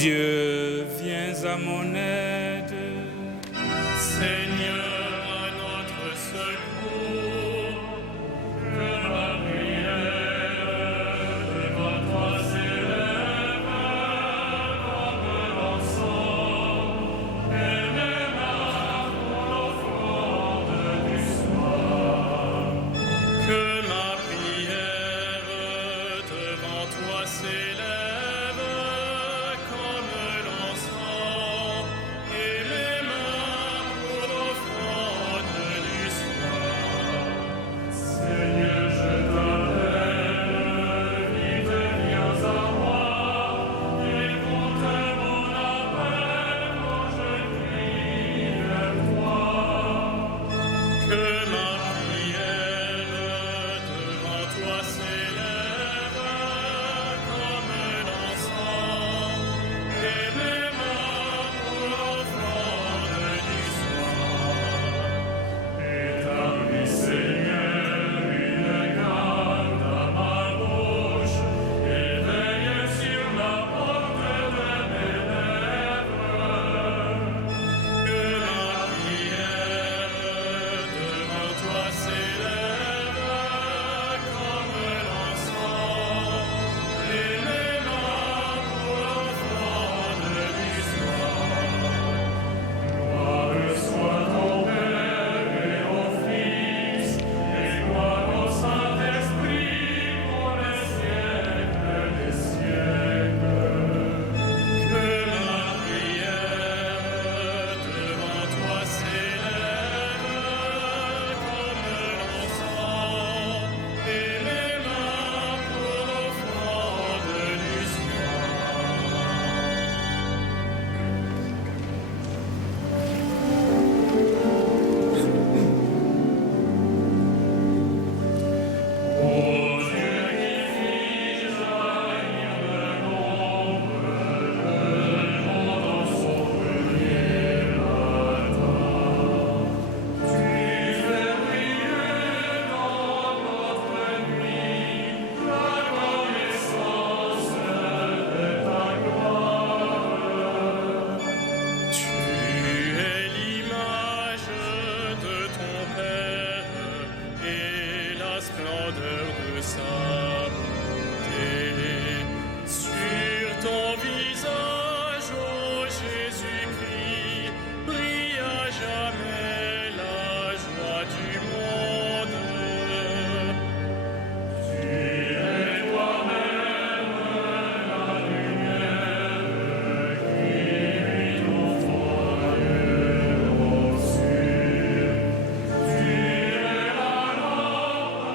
Dieu, viens à mon aide. Seigneur, à notre secours, que ma prière devant toi s'élève comme l'encens, et mes mains pour l'offrande du soir. Que ma prière devant toi s'élève comme l'encens, et mes mains pour l'offrande du soir. Seigneur, je t'appelle, vite viens à moi, écoute mon appel quand je crie vers toi. Que ma prière devant toi s'élève comme l'encens, et mes mains pour l'offrande du soir. Établis, Seigneur, une garde à ma bouche, et veille sur la porte de mes lèvres. Que ma prière devant toi s'élève comme l'encens, et mes mains pour l'offrande du soir. Gloire soit au Père et au Fils, et gloire au Saint-Esprit pour les siècles des siècles. Que ma prière devant toi s'élève comme l'encens, et mes mains pour l'offrande du soir. Ô Dieu qui fis jaillir de l'ombre le monde en son premier matin, tu fais briller dans notre nuit la connaissance de ta gloire. Tu es l'image de ton Père et la splendeur de sa beauté. Sur ton visage, ô Jésus-Christ, brille à jamais la joie du monde. Tu es toi-même la lumière qui brille au foyer obscur. Tu es la lampe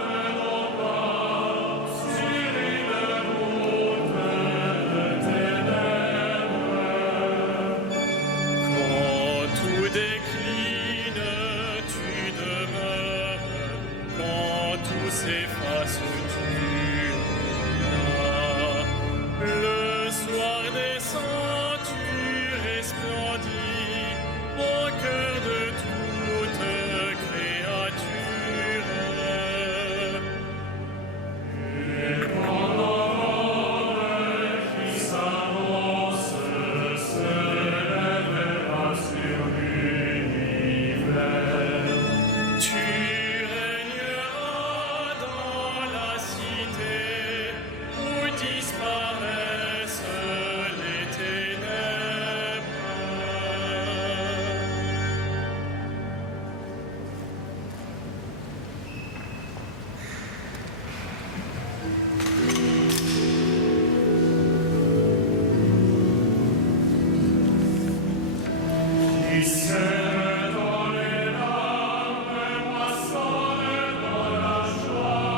de nos pas sur une route de ténèbres. Quand tout décline, tu demeures. Quand tout s'efface, tu es là. Le soir descend, tu resplendis au cœur de toute créature. Et quand l'aurore qui s'annonce se lèvera sur l'univers, tu régneras dans la cité où disparaissent les ténèbres. Qui sème dans les larmes moissonne dans la joie.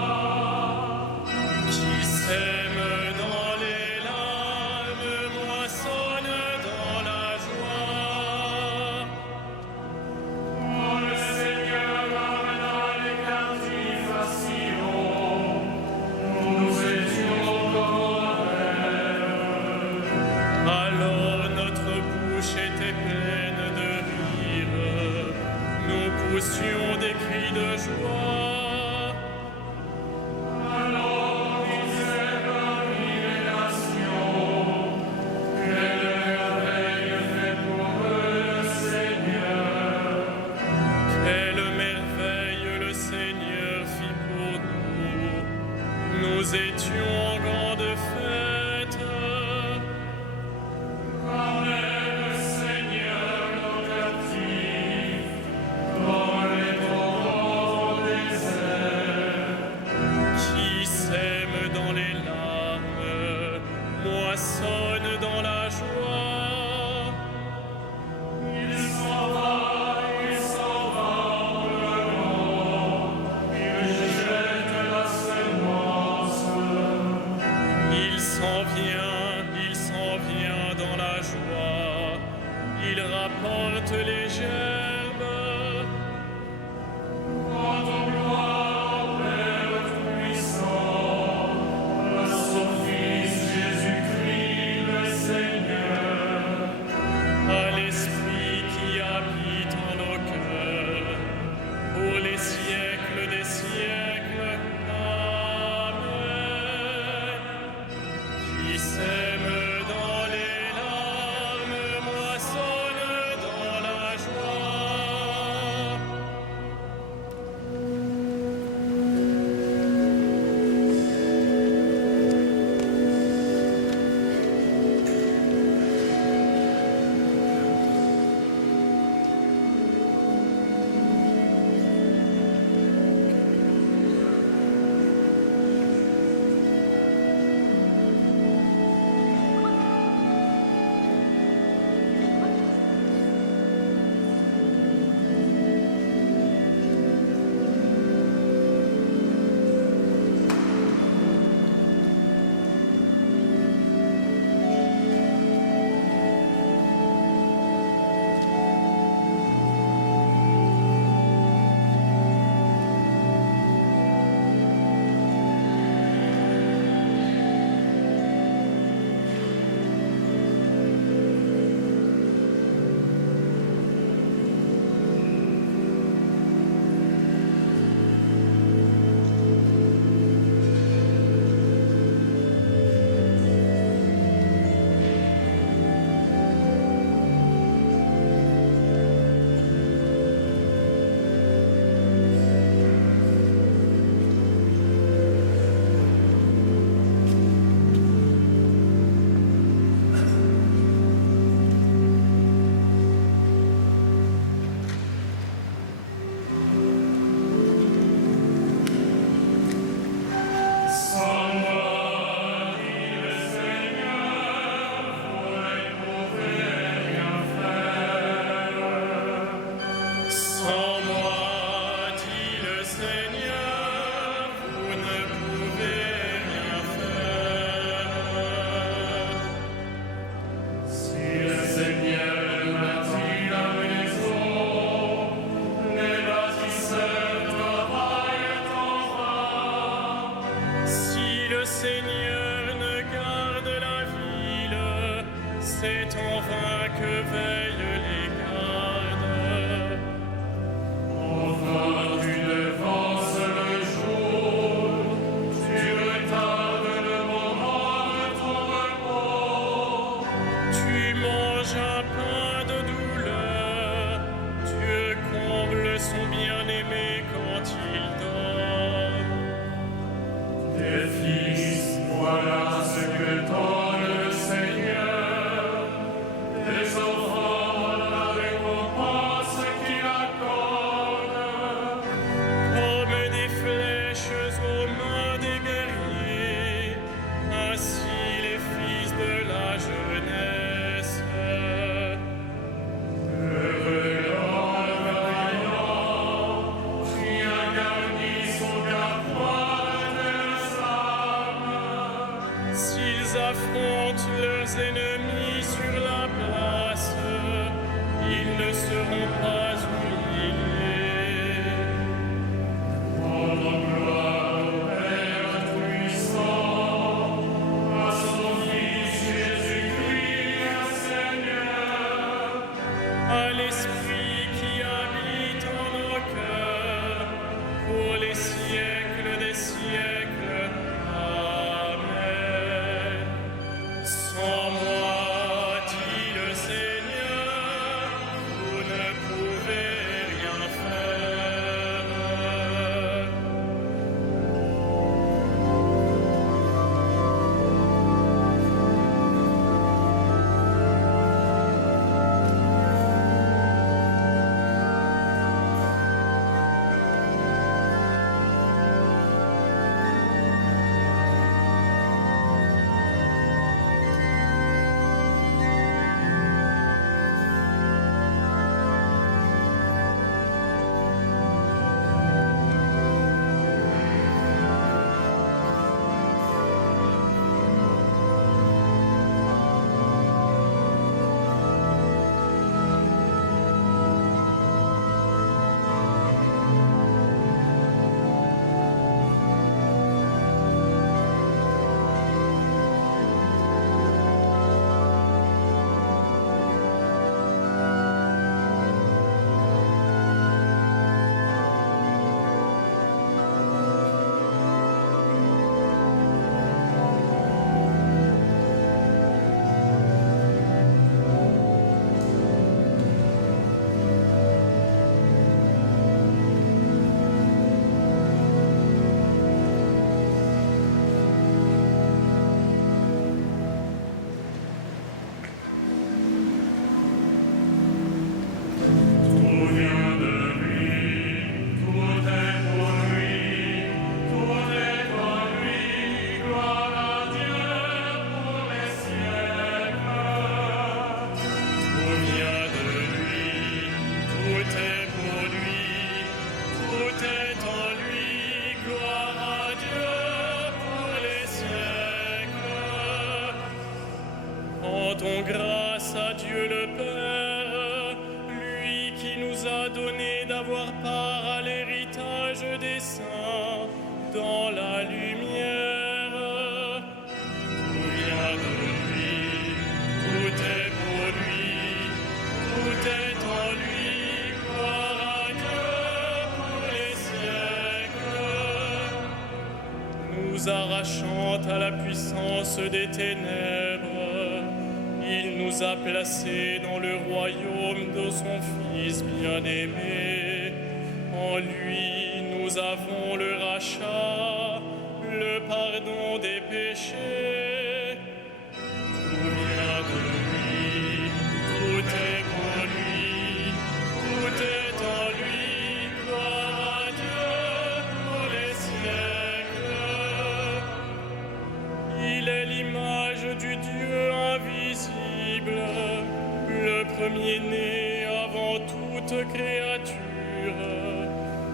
Qui sème dans les larmes moissonne dans la joie. Oh, le Seigneur amena les captifs à Sion. Nous étions comme rêve. Alors notre bouche était pleine de rire. Nous poussions des cris de joie. Alors disait parmi les nations, nous étions en grande fête. Ramène, Seigneur, nos captifs dans les torrents déserts. Qui sème dans les larmes, moissonne dans la joie. Il s'en va en pleurant, il jette la semence. Il s'en vient dans la joie. Il rapporte les gerbes. Quant aux gloires, Père Tout-Puissant, à son Fils Jésus-Christ le Seigneur, À l'Esprit qui habite en nos cœurs, pour les siècles des siècles. Amen. Qui sème dans les larmes, moissonne dans la joie. sans moi, dit le Seigneur, vous ne pouvez rien faire. Sans moi, dit le Seigneur, vous ne pouvez rien faire. Si le Seigneur bâtit la maison, les bâtisseurs travaillent en vain. Si le Seigneur ne garde la ville, c'est en vain que veillent les gardes. Enfin, tu devances le jour, tu retardes le moment de ton repos. Tu manges un pain de douleur, Dieu comble son bien-aimé quand il dort. Tes fils, voilà ce que donne le Seigneur. Tes enfants, d'avoir part à l'héritage des saints dans la lumière. Tout vient de lui, tout est pour lui, tout est en lui. Gloire à Dieu pour les siècles. Nous arrachant à la puissance des ténèbres, il nous a placés dans le royaume de son Fils bien-aimé. En lui, nous avons le rachat, le pardon des péchés. Tout vient de lui, tout est pour lui, tout est en lui. Gloire à Dieu pour les siècles. Il est l'image du Dieu invisible, le premier-né avant toute créature.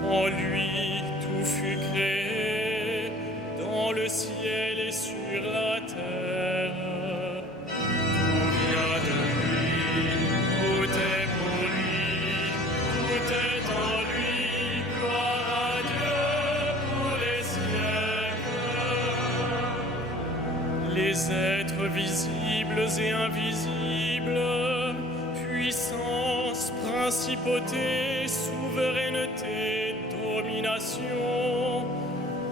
En lui, tout fut créé, dans le ciel et sur la terre. Tout vient de lui, tout est pour lui, tout est en lui. Gloire à Dieu pour les siècles. Les êtres visibles et invisibles, puissance, principauté, souveraineté, domination,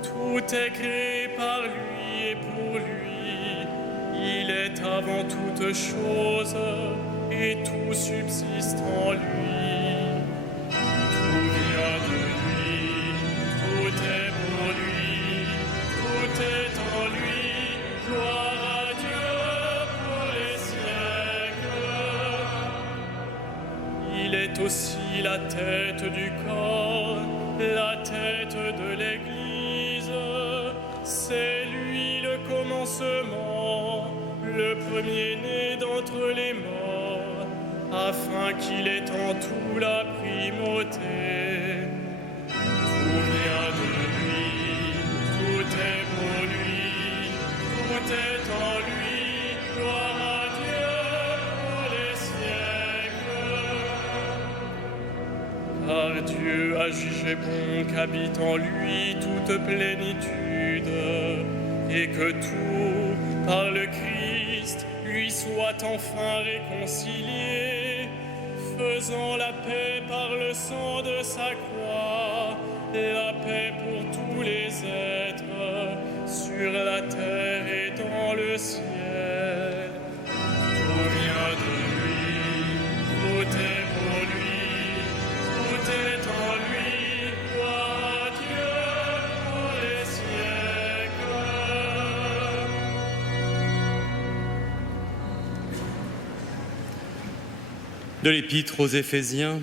tout est créé par lui et pour lui. Il est avant toute chose et tout subsiste en lui. Tout vient de lui, tout est pour lui, tout est en lui. Gloire à Dieu pour les siècles. Il est aussi la tête du corps, la tête de l'Église. C'est lui le commencement, le premier-né d'entre les morts, afin qu'il ait en tout la primauté. Tout vient de lui, tout est pour lui, tout est en lui. Gloire à Dieu pour les siècles. Car Dieu a jugé bon qu'habite en lui toute plénitude, et que tout, par le Christ, lui soit enfin réconcilié, faisant la paix par le sang de sa croix, la paix pour tous les êtres, sur la terre et dans le ciel. Tout vient de lui, tout est pour lui, tout est en lui. Gloire à Dieu pour les siècles. De l'Épître aux Éphésiens.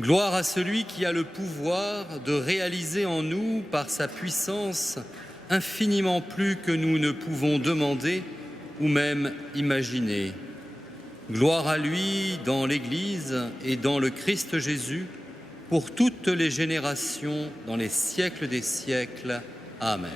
Gloire à celui qui a le pouvoir de réaliser en nous, par sa puissance, infiniment plus que nous ne pouvons demander ou même imaginer. Gloire à lui dans l'Église et dans le Christ Jésus, pour toutes les générations, dans les siècles des siècles. Amen.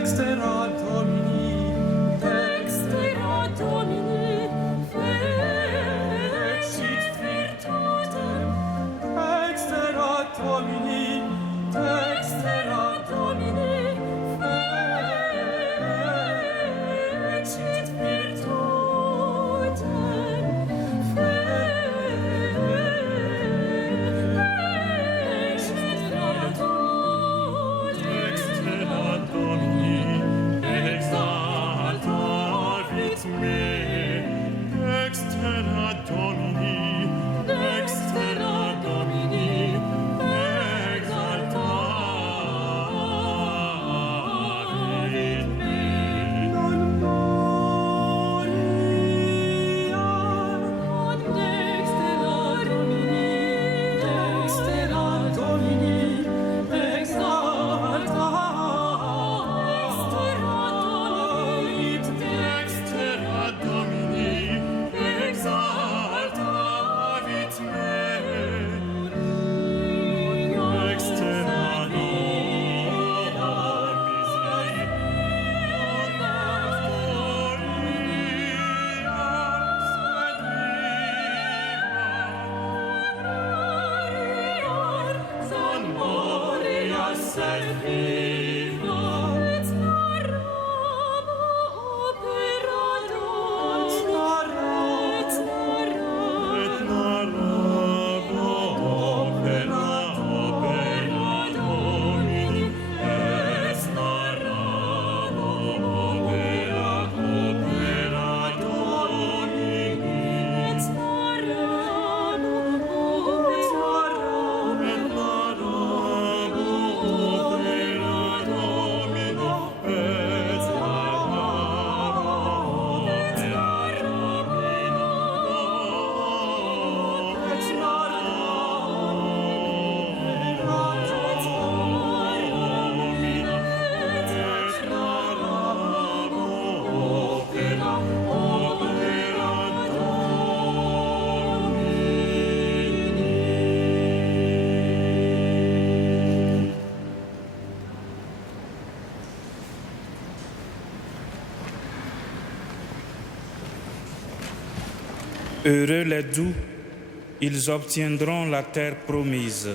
Extera Domini, fecit virtutem. Extera Domini, fecit Heureux les doux, ils obtiendront la terre promise.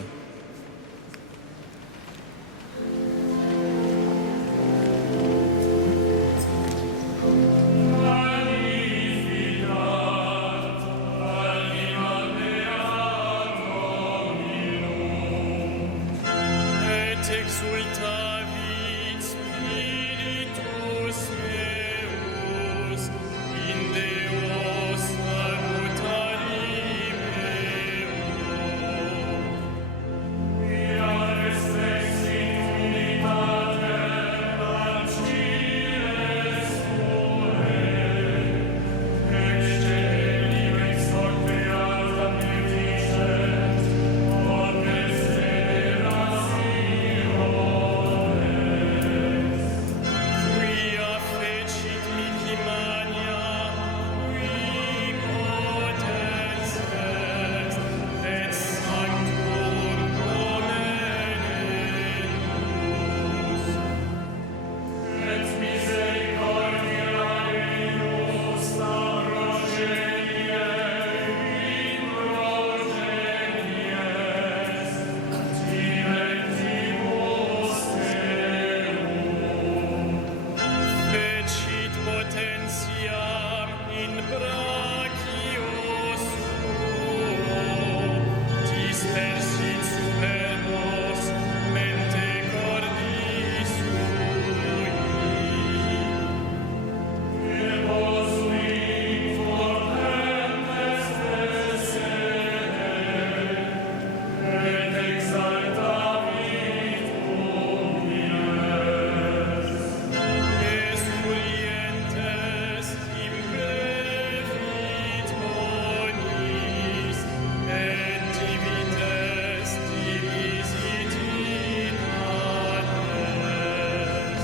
Et exultavit spiritus meus in Deo salutari meo. Quia fecit mihi mania, qui potens est, et sanctum nomen eius. Et misericordiae justa progenie in progenies, diventibus Fecit potentiam in brachio suo, dispersit super nos mente cordi sui. et exaltavit Esurientes implevit bonis, et divites dimisit in ades.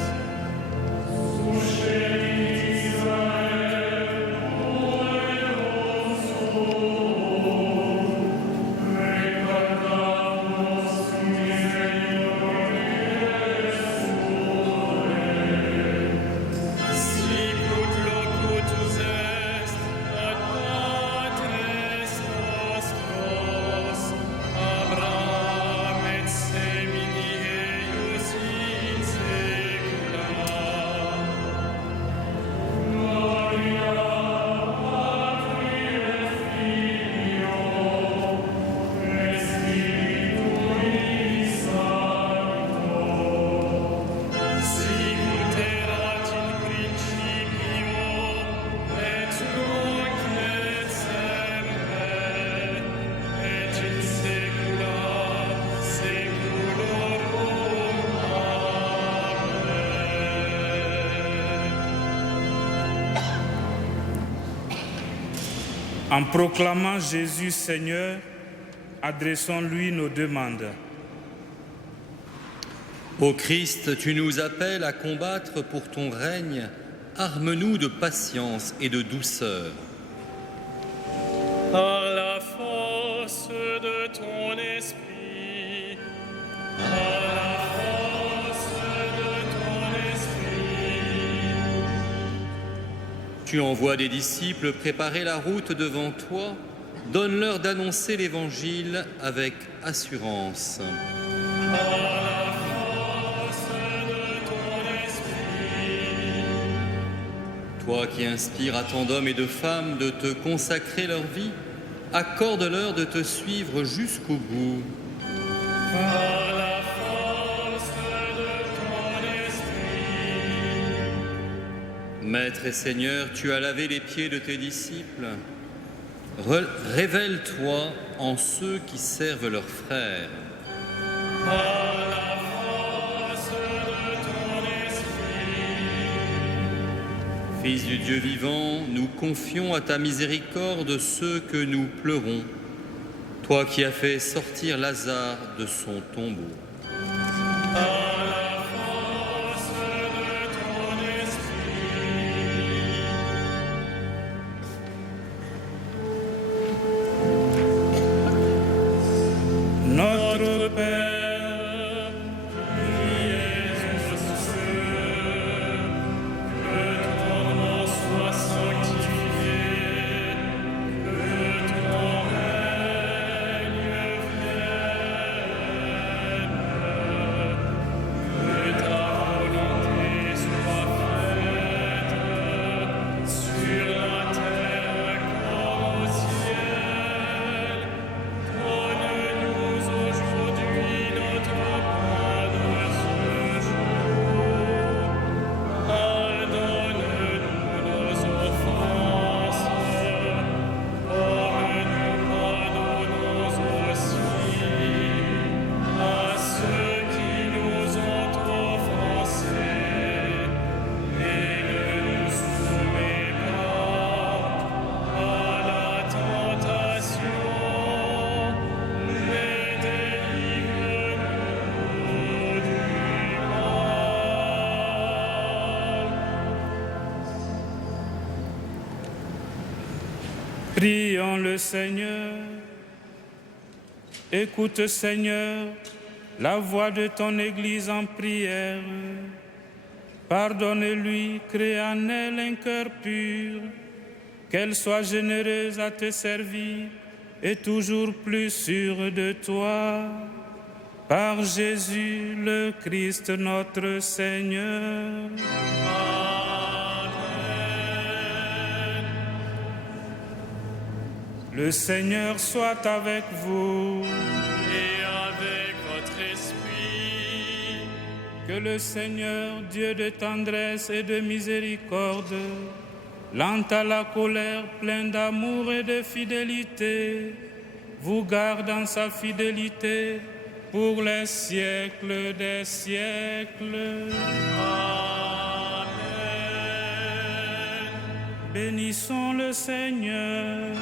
Sicut locutus est ad patres nostros, Abraham et semini eius in saecula. Sicut erat in principio, et nunc et semper, et in saecula saeculorum. Amen. En proclamant Jésus Seigneur, adressons-lui nos demandes. Ô Christ, tu nous appelles à combattre pour ton règne. Arme-nous de patience et de douceur. Par la force de ton esprit, par la force de ton esprit. Tu envoies des disciples préparer la route devant toi. Donne-leur d'annoncer l'Évangile avec assurance. Par la force Toi qui inspires à tant d'hommes et de femmes de te consacrer leur vie, accorde-leur de te suivre jusqu'au bout. Par la force de ton esprit. Maître et Seigneur, tu as lavé les pieds de tes disciples. Révèle-toi en ceux qui servent leurs frères. Par la force de ton esprit. Fils du Dieu vivant, nous confions à ta miséricorde ceux que nous pleurons. Toi qui as fait sortir Lazare de son tombeau. Par la force de ton esprit. Notre Père, prions le Seigneur. Écoute, Seigneur, la voix de ton Église en prière. Pardonne-lui, crée en elle un cœur pur, qu'elle soit généreuse à te servir et toujours plus sûre de toi. Par Jésus le Christ notre Seigneur. Le Seigneur soit avec vous. Et avec votre esprit. Que le Seigneur, Dieu de tendresse et de miséricorde, lent à la colère, plein d'amour et de fidélité, vous garde en sa fidélité pour les siècles des siècles. Amen. Bénissons le Seigneur.